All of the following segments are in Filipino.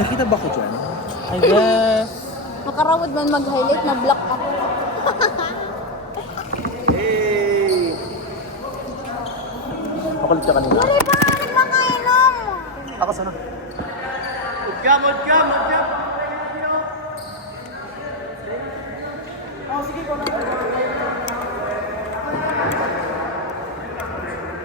Nakita ba ko dyan? I guess. Makarawad man mag-highlight, na-block ako. Hey! Makulit ka kanina. Hindi pa nga nagmakainom. Ako sana. Udgam! Oh, sige ko na.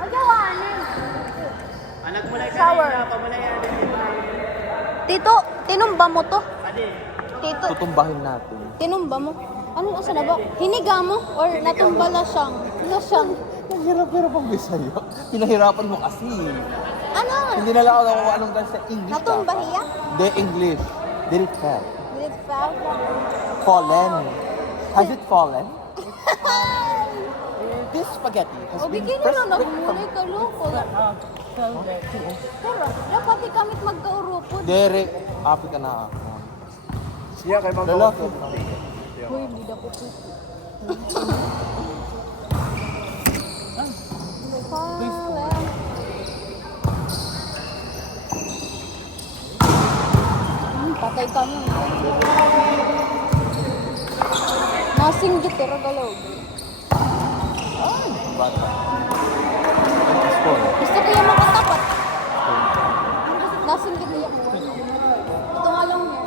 Ayawanin. Anak mo lang Shower. kanina, pamalayan. Tito, tinumba mo to. Tito, Tutumbahin natin. tinumba mo. Ano asa na ba? Hiniga mo? Or natumba na siyang? Ano siyang? Naghirap-hirap ang Bisaya. Pinahirapan mo kasi. Ano? Hindi na lang ako kung anong dahil sa English. Natumba dapat. hiya? The English. Did it fall? Did it fall? Fallen. Has it fallen? This spaghetti has O, been bigyan na lang. Nagmulay ka, loko. Pero, dapat ikamit magkaurupod. Derek, api ka na ako. Siya kay Ma'am Lalaki. Uy, bida ko po. Patay ka mo. Nasing dito, ragalaw. Bata. Score. Gusto ko yung makatapat. Nasing dito yung kuwan. Ito nga lang yan.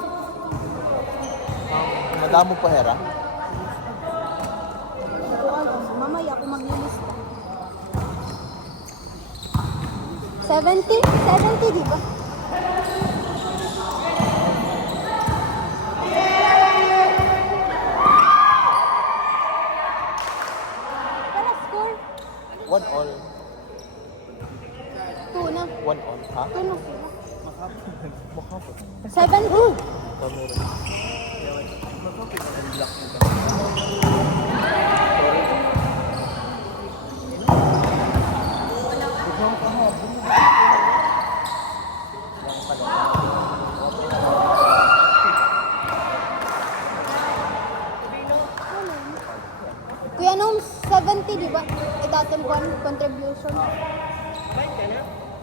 Madamo pa hera. Ito alam, mamaya ako maglilista. 70? 70, di ba? Para score. 1-all. 2 na. 1-all. Ha? 2 na sila. Mukha po. 70. Camera. Kuya Noms, 70, di ba? Itatin ko ang contribution.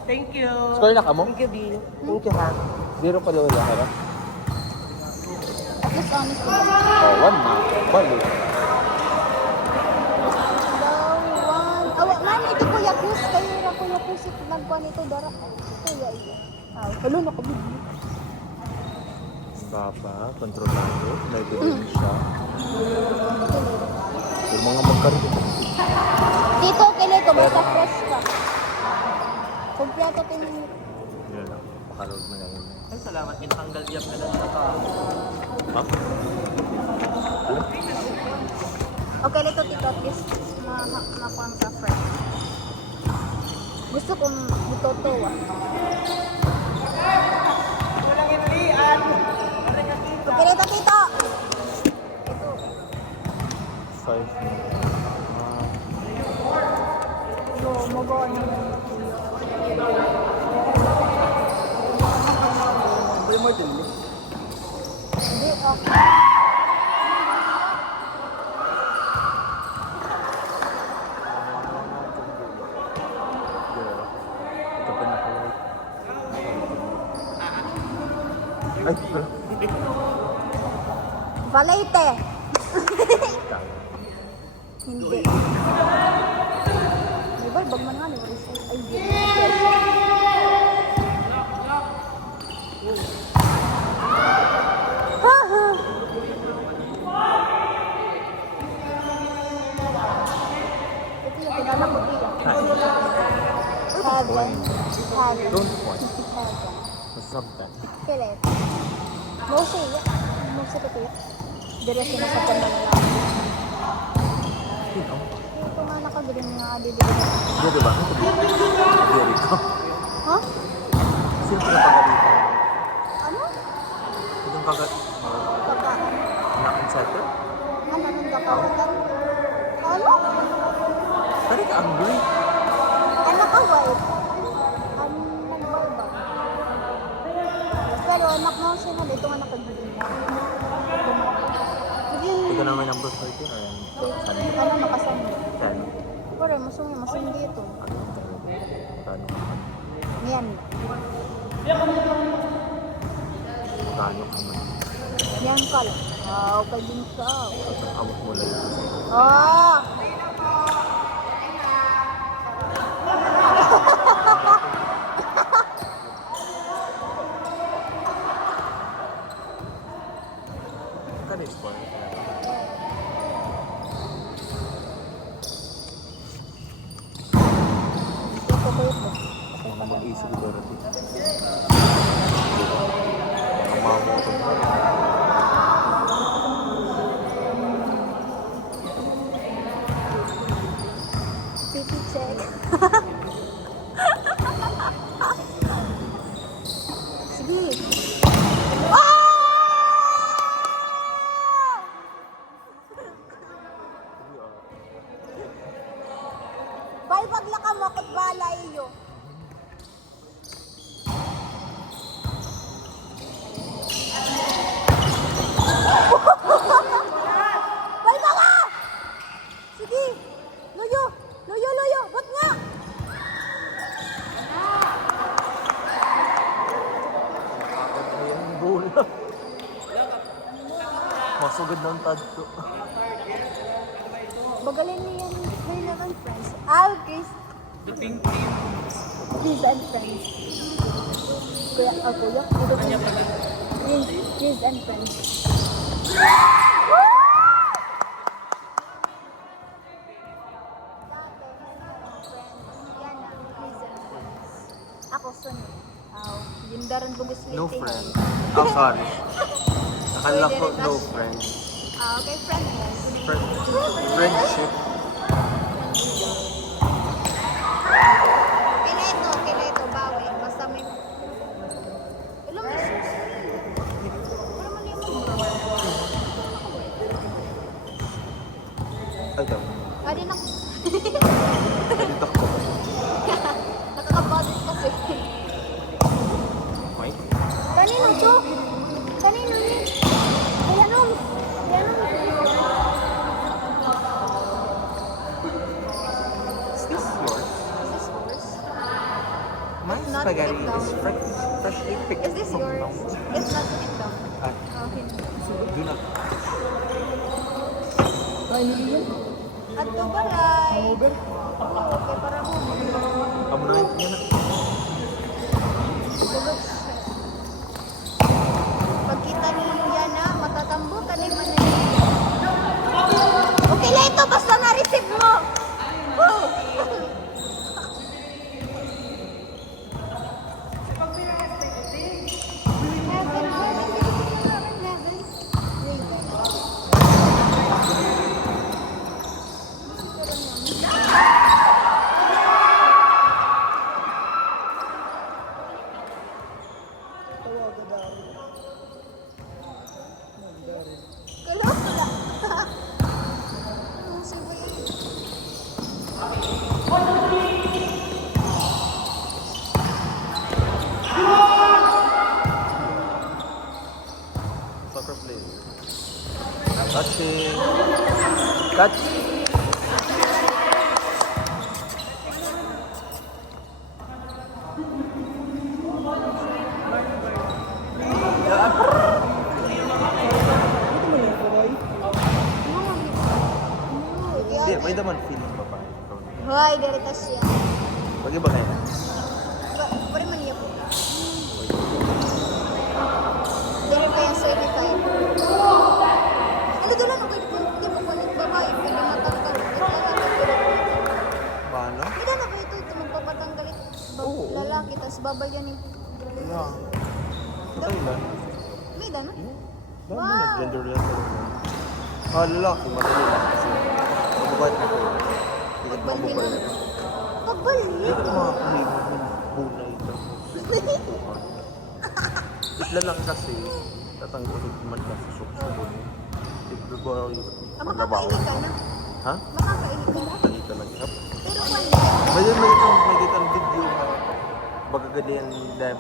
Thank you. Score na ka mo? Thank you, Bill. Thank you, ha? 0 pa daw lang, hera? At least honest ko. Oh, 1 na. Balo. Man, ito Kuya Cruz. Kayo na Kuya Cruz. Ito nagkuhan ito, Dara. Kuya ito. Halo na kabigli. Baba, kontrolado. May bilhin siya. Yung mga magkaroon. Tito, kailan ito? Basta fresh ka. Kompleto tinimit. Yun lang. Pakaroon mo na yun. Ay, salamat. Inatanggal diyak na lang sa ka. Ha? Okay, ito Tito. At least makuha ka fresh. Gusto kong itutuwa. Okay, ito Tito. Ito. 5 na. So, mag-on. Hindi mo din. Hindi, okay. Ito pa naka-white. Ay, Valete. Hindi. Diba, bag man nga, diba? Ay, hindi. Ito yung pinala ko dito. Heaven. Heaven. don't want. Heaven. Masabtan. Kilit. Mose, ya. Mose ko tiyak. Diretso na sa kanya na lang. Ito nga nakagaling nga bibigyan. Hindi, diba? Hindi rito. Ha? Sino pinapagalit? Ano? Itong kagat. Kakaan. Na-inserted? Ano nang kakawatan? Ano? Tari ka angry. Ano ka, white? Ano nagbarba? Pero anak mo siya na dito nga nakagaling na. Ito naman number 13 or Ano nakasama? 10? Pero masung dito. Paano? Yan. Tayo ka man. Yan ka lang. Wow, pwedeng ka. Abot mo lang. Oh! Kanis po. Ito ba ito? Ako na mag-isip ko doon. Ang mga mo ito. City check. Sige. Ah! Bay, paglaka mo, kutbala iyo. Bay, baka! Sige! Luyo! Luyo, luyo! Ba't nga? Ang bola. Masugod ng tadto. Bagalin niya yan. May naman friends. Ah, okay. Kids and friends. Kuya, kuya. Kids and friends. Ako sunod. Gindaran bugis No friend. Oh, sorry. Akala ko no friend. Okay, friend. Friendship. Kineto, bawi. Basta may... Ilang beses? Para malimutan. Ay, daw. Din ako. Dito ko. Nakakabudget kasi. May? Kanino to? Kanino ni? Kaya nung. Is this yours? Is this yours? My Not spaghetti picked is freshly picked Is this from yours? now. It's not picked up. Ah, Okay. do not. At to balay. Okay, para mo. Kamunahin niya na. Pagkita ni Yana, matatambo ka ni Manay. Okay lang ito, basta na-receive mo. Woo! Kalau pula. Soccer player. Touching. Catch. Hindi, may daman feeling pa pa. Hoy, direta siya. Pwede ba kaya? Pwede man niya po. Dili pa yung 75. Ano doon lang pwede po yung papalit babae. Pwede matanggal. Paano? Hindi na ba ito magpapatanggal ito? Oo. Lalaki, tapos babayan eh. Wala. Sa Thailand. May dana? Dami na gender level. Lalaki, madali lang kasi. Mabubat na ko. Hindi ko Pagbalhin mabubat. mo. Pagbalhin? Hindi ko makakahimo ng bunay ito. Isla lang kasi, tatanggalin man ka sa suksubon. Ito ba yung Makakaili ka na. Ha? Makakaili ka na. Tali talaga. Pero kung May kitang video na bagagalian them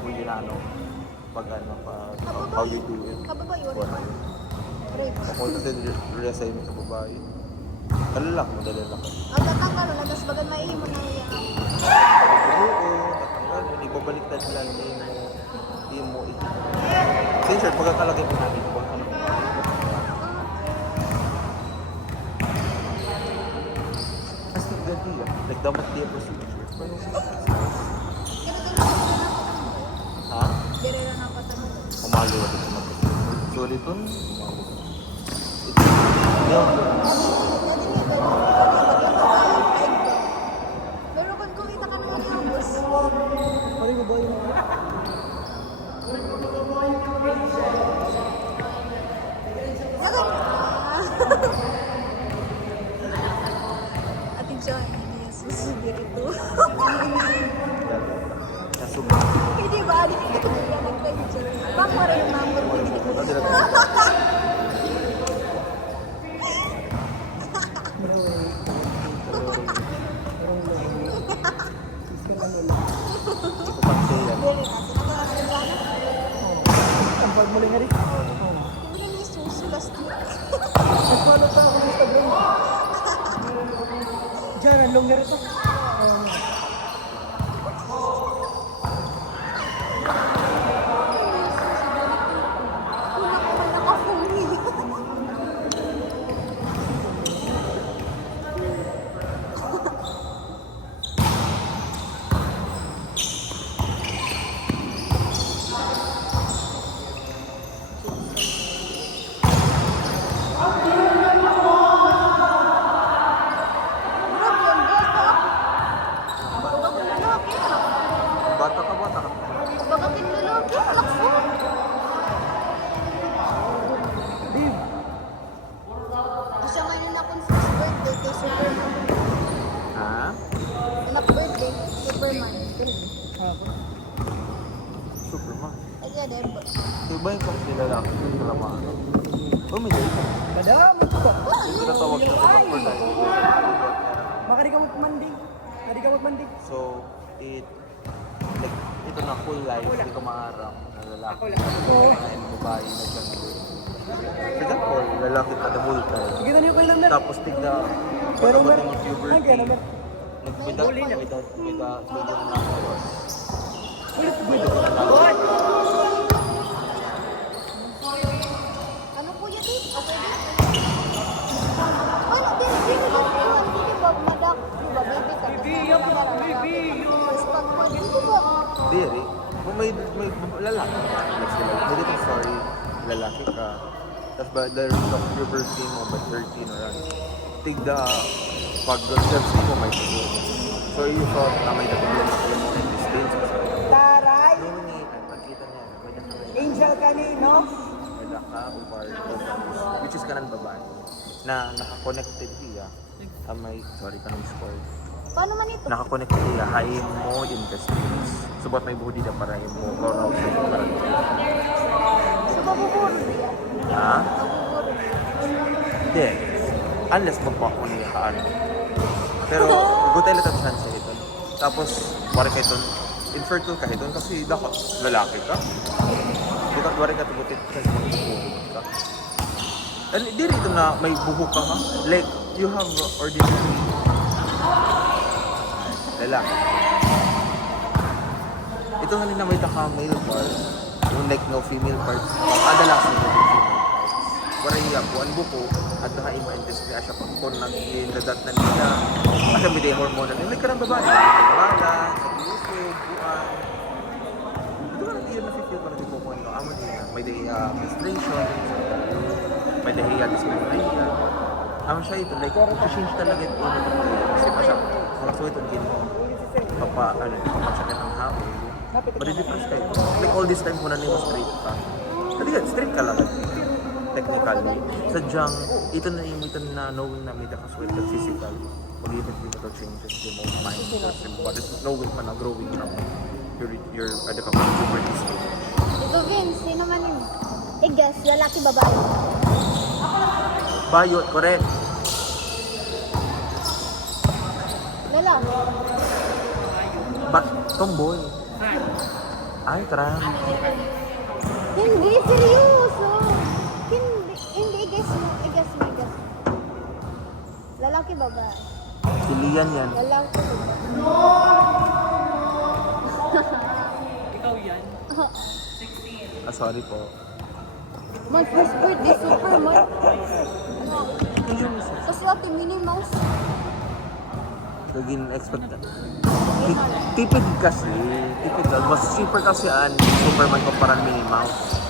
kung ginano pag ano pa how you do it. kababae o Wala. rape. Ako kasi reassign sa babae. Talak, madali lang. Ang tatanggal na, tapos bagan maihimo na niya. Oo, tatanggal. Hindi babaliktad lang. Hindi mo Screenshot, pagkakalagay po natin kung ano. As in, ganti yan. Nagdamat niya po signature. Ha? Direra na pa sa mga. Umalo ako sa mga. Sorry to. Pero kung kumita ka naman yung bus. Pwede mo ba yun? Ate John, susunod ito. Nasubok. Hindi ba? Hindi ka ito nag-picture. Bang mara yung number ko. Hindi ko Ang pag mali nga rin. Hindi ni susi last week. Nagpalo pa ako sa Instagram. Diyan, ang longer ito. Bata ka, bata ka. Bakit tinulog? Alakso. Kasi ngayon ako sa birthday kay Superman. Ha? Anak birthday, Superman. Superman. Ay, yan, Diba yung kung sila lang yung kalamaan? Oh, may date. Madam, ito ba? Yung tinatawag na sa for life. Baka di ka magmanding. Di ka magmanding. So, like, ito na full life, hindi ka maarap na lalaki. Oo. Ay, babae na siya. For example, lalaki ka na multay. Sige na niyo kayo lang. Tapos tigna, Pero pagkabat meron- ng puberty, Ay, kaya naman. without nakawas. Ano po yun, eh? Okay, Ano din, hindi lang yun. Hindi ba, madak, di ba, baby ka? Baby, Stop mo, di ba? Diri, kung may lalaki, like sila, may ditong story, lalaki ka, tapos ba, the puberty mo, by 13 or ano, tigda, pag self mo, may tulo. So, you thought na may natulog na kayo mo in this stage, kasi, Taray! hindi, nakita niya, may daka, Angel kanino? may daka, which is kanan babae, na naka-connected siya, may, sorry, kanang score. Paano man ito? Naka-connect siya, hain mo intestines. Subat may buhudi na para mo, or outside para So, mabuburo niya. ha? Mabuburo niya. Hindi. Unless magpakon niya ka ano. Pero, gutay lang ang chance ito. Tapos, wari ka ito, infertile ka ito kasi dapat lalaki ka. Dapat wari ka ito, gutay chance magbubuhod ka. And di rito na may buho ka ha. Like, you have ordinary lalaki. Ito nga na may taka male part. Yung like no female parts. Adalas na yung female parts. Waraya po, ang buko at nakain mo intestine siya pag kung nag-dadat na nila. Kasi may day hormone na like ka ng babae. Nagbabaga, sa puso, buwan. Ito nga hindi yun na-feel ko na buko ko. Amo niya, may day menstruation, may day dysmenorrhea. Amo siya ito, like, change talaga ito. Kasi pa siya, mga suwit ang gino. Papasakit ang hao. Madi-depress kayo. Like all this time ko na nimo straight ka. Hindi ka, straight ka lang. Technically. Sadyang, ito na knowing na may nakasweat ka physical. Mag-even physical changes in your mind. Kasi but it's knowing pa na growing na your ada ka puberty stage. Ito, Vince, sino man yun? guess, lalaki babae. Bayot, correct. Lalaki. Tomboy. Ay, trans. Hindi, seryoso. Hindi, guess mo. Lalaki babae. Si Lian yan. Lalaki babae. Ikaw yan? Sorry po. My first birthday, Superman. Kasi ate, Minnie Mouse. Naging expect na. Tipid kasi. Tipid ka. Mas cheaper kasi ang Superman kumpara Minnie Mouse.